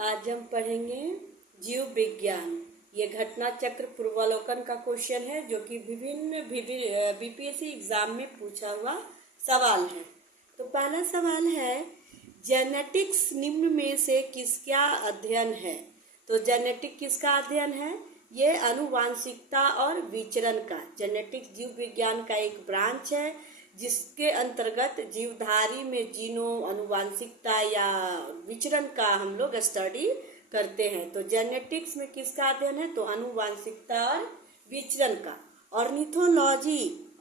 आज हम पढ़ेंगे जीव विज्ञान। ये घटना चक्र पूर्वावलोकन का क्वेश्चन है जो कि विभिन्न बीपीएससी एग्जाम में पूछा हुआ सवाल है। तो पहला सवाल है, जेनेटिक्स निम्न में से किसका अध्ययन है? तो जेनेटिक किसका अध्ययन है? ये आनुवांशिकता और विचरण का। जेनेटिक्स जीव विज्ञान का एक ब्रांच है जिसके अंतर्गत जीवधारी में जीनों, आनुवांशिकता या विचरण का हम लोग स्टडी करते हैं। तो जेनेटिक्स में किसका अध्ययन है? तो आनुवांशिकता और विचरण का।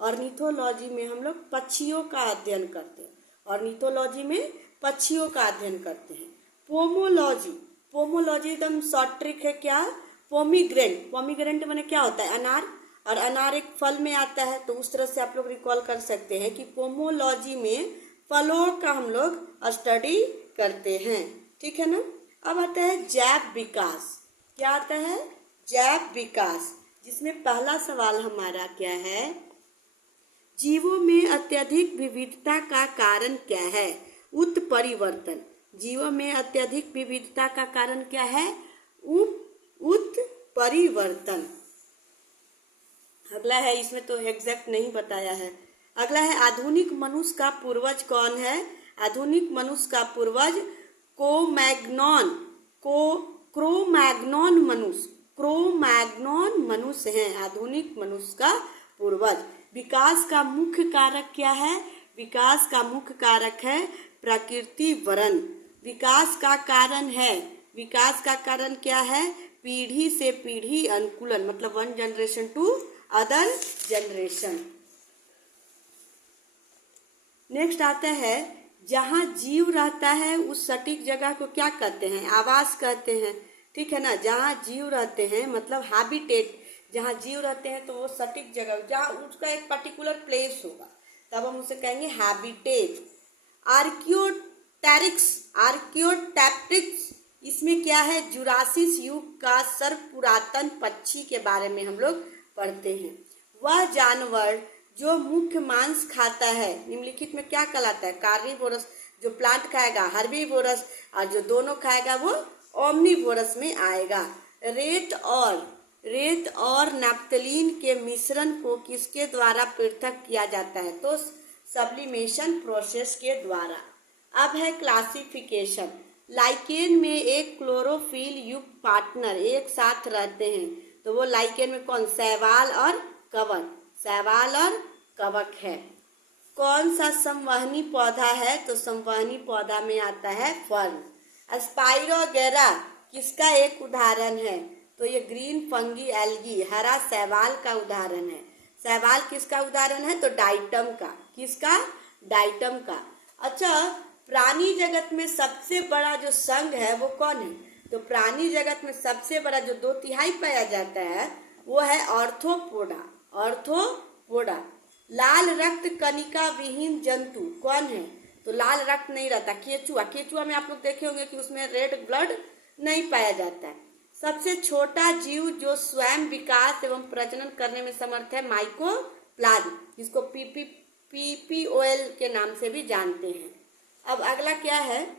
ऑर्निथोलॉजी में हम लोग पक्षियों का अध्ययन करते हैं। ऑर्निथोलॉजी में पक्षियों का अध्ययन करते हैं। पोमोलॉजी एकदम शॉर्ट ट्रिक है। क्या? पोमीग्रेनेट माने क्या होता है? अनार। और अनार एक फल में आता है, तो उस तरह से आप लोग रिकॉल कर सकते हैं कि पोमोलॉजी में फलों का हम लोग स्टडी करते हैं। ठीक है ना। अब आता है जैव विकास। क्या आता है? जैव विकास, जिसमें पहला सवाल हमारा क्या है, जीवों में अत्यधिक विविधता का कारण क्या है? उत्परिवर्तन। जीवों में अत्यधिक विविधता का कारण क्या है? उत्परिवर्तन। अगला है, इसमें तो एग्जैक्ट नहीं बताया है। अगला है, आधुनिक मनुष्य का पूर्वज कौन है? आधुनिक मनुष्य का पूर्वज क्रो-मैग्नोन मनुष्य हैं। आधुनिक मनुष्य का पूर्वज। विकास का मुख्य कारक क्या है? विकास का मुख्य कारक है प्रकृतिवरण। विकास का कारण क्या है? पीढ़ी से पीढ़ी अनुकूलन, मतलब one generation to other generation. Next आता है, जहाँ जीव रहता है उस सटीक जगह को क्या कहते हैं? आवास कहते हैं। ठीक है ना। जहाँ जीव रहते हैं मतलब हैबिटेट। जहाँ जीव रहते हैं तो वो सटीक जगह, जहाँ उसका एक पर्टिकुलर प्लेस होगा, तब हम उसे कहेंगे हैबिटेट। आर्कियोटैप्टिक्स, इसमें क्या है? जुरासिक युग का सर्वपुरातन पक्षी के बारे में हम लोग पढ़ते हैं। वह जानवर जो मुख्य मांस खाता है निम्नलिखित में क्या कहलाता है? कार्निवोरस। जो प्लांट खाएगा हर्बीवोरस, और जो दोनों खाएगा वो ओमनीवोरस में आएगा। रेत और नैप्थलीन के मिश्रण को किसके द्वारा पृथक किया जाता है? तो सब्लिमेशन प्रोसेस के द्वारा। अब है क्लासिफिकेशन। लाइकेन में एक क्लोरोफिल युक्त पार्टनर एक साथ रहते हैं, तो वो लाइकेन में कौन? शैवाल और कवक है। कौन सा संवहनी पौधा है? तो संवहनी पौधा में आता है फर्न। स्पाइरोगेरा किसका एक उदाहरण है? तो ये ग्रीन फंगी एल्गी, हरा शैवाल का उदाहरण है। शैवाल किसका उदाहरण है? तो डाइटम का। किसका? डाइटम का। अच्छा, प्राणी जगत में सबसे बड़ा जो संघ है वो कौन है? तो प्राणी जगत में सबसे बड़ा जो 2/3 पाया जाता है वो है ऑर्थोपोडा। लाल रक्त कणिका विहीन जंतु कौन है? तो लाल रक्त नहीं रहता। केचुआ में आप लोग देखे होंगे कि उसमें रेड ब्लड नहीं पाया जाता है। सबसे छोटा जीव जो स्वयं विकास एवं प्रजनन करने में समर्थ है, माइकोप्लाज्म, जिसको पीपीओएल के नाम से भी जानते हैं। अब अगला क्या है,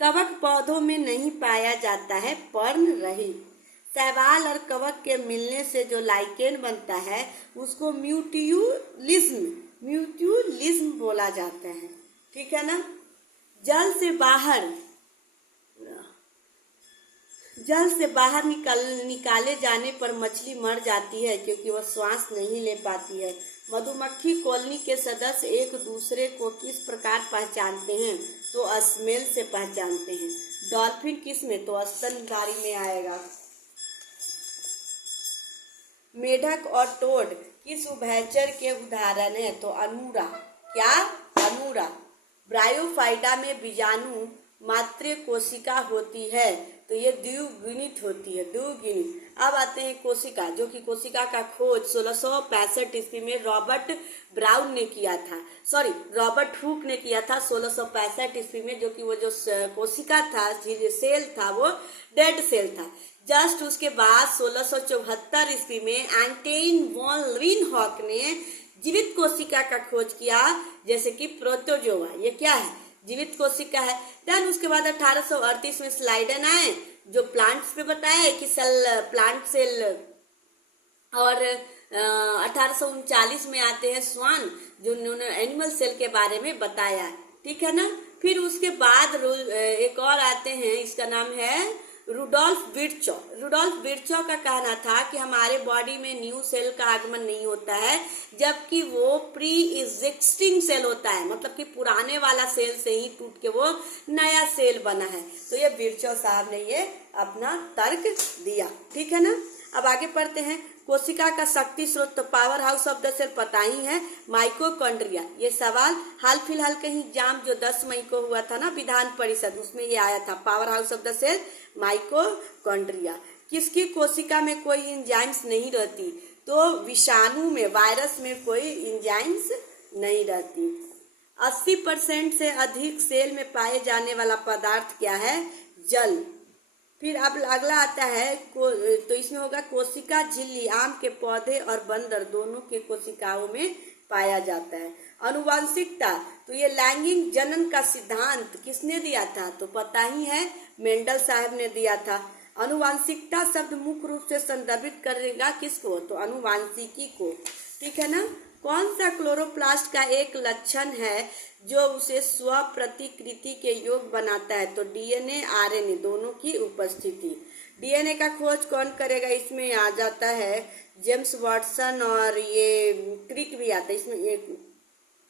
कवक पौधों में नहीं पाया जाता है, पर्ण रहित। शैवाल और कवक के मिलने से जो लाइकेन बनता है उसको म्यूट्यूलिज्म बोला जाता है। ठीक है ना। जल से बाहर निकाले जाने पर मछली मर जाती है क्योंकि वह श्वास नहीं ले पाती है। मधुमक्खी कॉलोनी के सदस्य एक दूसरे को किस प्रकार पहचानते हैं? तो स्मेल से पहचानते हैं। डॉल्फिन किस में? तो स्तनधारी में आएगा। मेढक और टोड किस उभयचर के उदाहरण है? तो अनुरा। क्या? अनुरा। ब्रायोफाइटा में बीजाणु मात्र कोशिका होती है, तो ये द्विगुणित होती है, द्विगुणित। अब आते हैं कोशिका, जो कि कोशिका का खोज 1665 ईस्वी में रॉबर्ट हुक ने किया था 1665 ईस्वी में, जो कि वो जो कोशिका था, सेल था, वो डेड सेल था। जस्ट उसके बाद 1674 ईस्वी में एंटोइन वॉन लीeuwenhoek ने जीवित कोशिका का खोज किया, जैसे कि प्रोटोजोआ। ये क्या है? जीवित कोशिका है। देन उसके बाद 1838 में स्लाइडन आए जो प्लांट्स पे बताया है कि सेल प्लांट सेल, और 1839 में आते हैं स्वान जो उन्होंने एनिमल सेल के बारे में बताया, ठीक है ना। फिर उसके बाद एक और आते हैं, इसका नाम है रुडोल्फ विर्चो। रुडोल्फ विर्चो का कहना था कि हमारे बॉडी में न्यू सेल का आगमन नहीं होता है, जबकि वो प्री एग्जिस्टिंग सेल होता है, मतलब कि पुराने वाला सेल से ही टूट के वो नया सेल बना है। तो ये विर्चो साहब ने ये अपना तर्क दिया, ठीक है ना। अब आगे पढ़ते हैं। कोशिका का शक्ति स्रोत तो power house of the cell पता ही है, माइटोकॉन्ड्रिया। ये सवाल हाल फिलहाल कहीं एग्जाम जो 10 मई को हुआ था ना विधान परिषद, उसमें ये आया था, power house of the cell mitochondria. किसकी कोशिका में कोई एंजाइम्स नहीं रहती? तो विषाणु में, वायरस में कोई एंजाइम्स नहीं रहती। 80% से अधिक सेल में पाए जाने वाला पदार्थ क्या है? जल। फिर अब अगला आता है तो इसमें होगा कोशिका झिल्ली। आम के पौधे और बंदर दोनों के कोशिकाओं में पाया जाता है। अनुवांशिकता, तो ये लैंगिक जनन का सिद्धांत किसने दिया था? तो पता ही है, मेंडल साहब ने दिया था। अनुवांशिकता शब्द मुख्य रूप से संदर्भित करेगा किसको? तो अनुवांशिकी को, ठीक है ना। कौन सा क्लोरोप्लास्ट का एक लक्षण है जो उसे स्व प्रतिकृति के योग बनाता है? तो डीएनए आरएनए दोनों की उपस्थिति। डीएनए का खोज कौन करेगा? इसमें आ जाता है जेम्स वाटसन, और ये क्रिक भी आता है, इसमें एक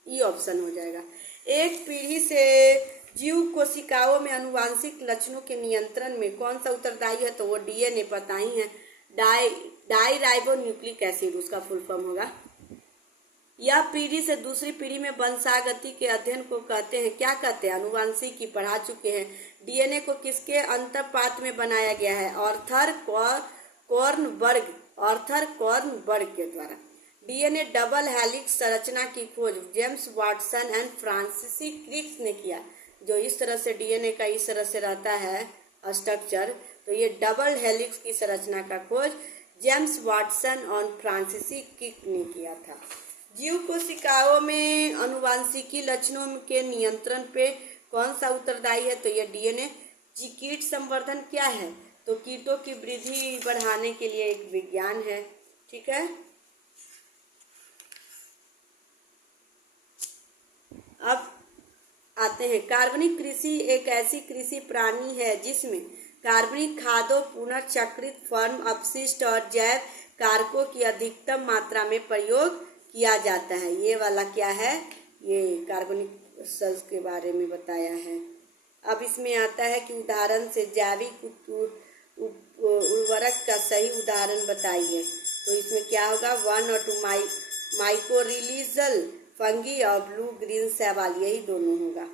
ई ऑप्शन हो जाएगा। एक पीढ़ी से जीव कोशिकाओं में अनुवांशिक लक्षणों के नियंत्रण में कौन सा उत्तरदायी है? तो वो डीएनए, पता ही है, डाई राइबो न्यूक्लिक एसिड उसका फुल फॉर्म होगा। यह पीढ़ी से दूसरी पीढ़ी में वंशागति के अध्ययन को कहते हैं, क्या कहते हैं? अनुवांशिकी, पढ़ा चुके हैं। डीएनए को किसके अंतःपात में बनाया गया है? आर्थर कॉर्नबर्ग के द्वारा। डीएनए डबल हेलिक्स संरचना की खोज James Watson and Francis Crick ने किया। जो इस तरह से डीएनए का इस तरह से रहता है स्ट्रक्चर, तो ये डबल हेलिक्स की संरचना का खोज जेम्स वाटसन और फ्रांसिस क्रिक ने किया था। जीव कोशिकाओं में अनुवांशिकी लक्षणों के नियंत्रण पे कौन सा उत्तरदायी है? तो यह डीएनए। कीट संवर्धन क्या है? तो कीटों की वृद्धि बढ़ाने के लिए एक विज्ञान है, ठीक है। अब आते हैं, कार्बनिक कृषि एक ऐसी कृषि प्राणी है जिसमें कार्बनिक खादों, पुनर्चक्रित फर्म अपशिष्ट और जैव कारकों की अधिकतम मात्रा में प्रयोग किया जाता है। ये वाला क्या है? ये कार्बनिक सेल्स के बारे में बताया है। अब इसमें आता है कि उदाहरण से जैविक उर्वरक का सही उदाहरण बताइए। तो इसमें क्या होगा? 1 और 2 माइकोरिलीजल फंगी और ब्लू ग्रीन शैवाल, यही दोनों होगा।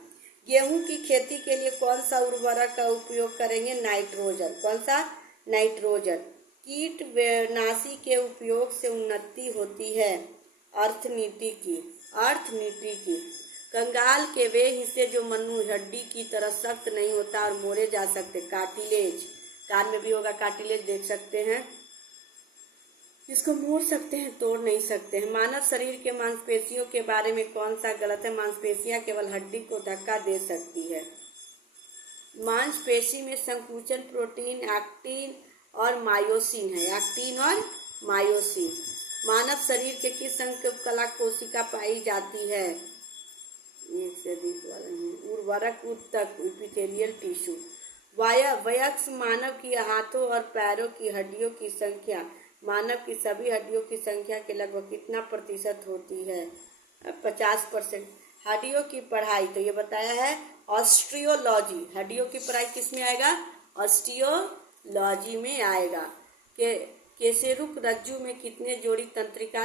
गेहूं की खेती के लिए कौन सा उर्वरक का उपयोग करेंगे? नाइट्रोजन। कौन सा? नाइट्रोजन। कीटनाशी के उपयोग से उन्नति होती है अर्थनीति की। कंगाल के वे हिस्से जो मनुष्य हड्डी की तरह सख्त नहीं होता और मोड़े जा सकते, कार्टिलेज। कान में भी होगा कार्टिलेज, देख सकते हैं, इसको मोड़ सकते हैं, तोड़ नहीं सकते हैं। मानव शरीर के मांसपेशियों के बारे में कौन सा गलत है? मांसपेशियां केवल हड्डी को धक्का दे सकती है। मांसपेशी में संकुचन प्रोटीन एक्टिन और मायोसिन है। एक्टिन और मायोसिन। मानव शरीर के किस अंग कला कोशिका पाई जाती है? एक से अधिक वाला है। उर्वरक ऊतक, एपिथेलियल टिश्यू। वयस्क मानव की हाथों और पैरों की हड्डियों की संख्या मानव की सभी हड्डियों की संख्या के लगभग कितना प्रतिशत होती है? 50%। हड्डियों की पढ़ाई, तो ये बताया है ऑस्टियोलॉजी। हड्डियों की पढ़ाई किस में आएगा? ऑस्टियोलॉजी में आएगा। केशेरुक रज्जु में कितने जोड़ी तंत्रिका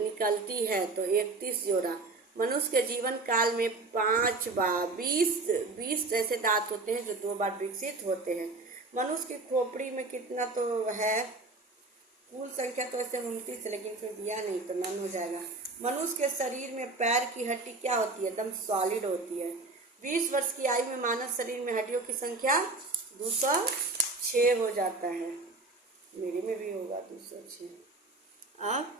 निकलती है? तो 31 जोड़ा। मनुष्य के जीवन काल में 5 बार 20 ऐसे दांत होते हैं जो 2 बार विकसित होते हैं। मनुष्य की खोपड़ी में कितना तो है? कुल संख्या तो ऐसे 29 है, लेकिन फिर दिया नहीं तो नन हो जाएगा। मनुष्य के शरीर में पैर की हड्डी क्या होती है? एकदम सॉलिड होती है। 20 वर्ष की आयु में मानव शरीर में हड्डियों की संख्या 206 हो जाता है। मेरे में भी होगा 206। अब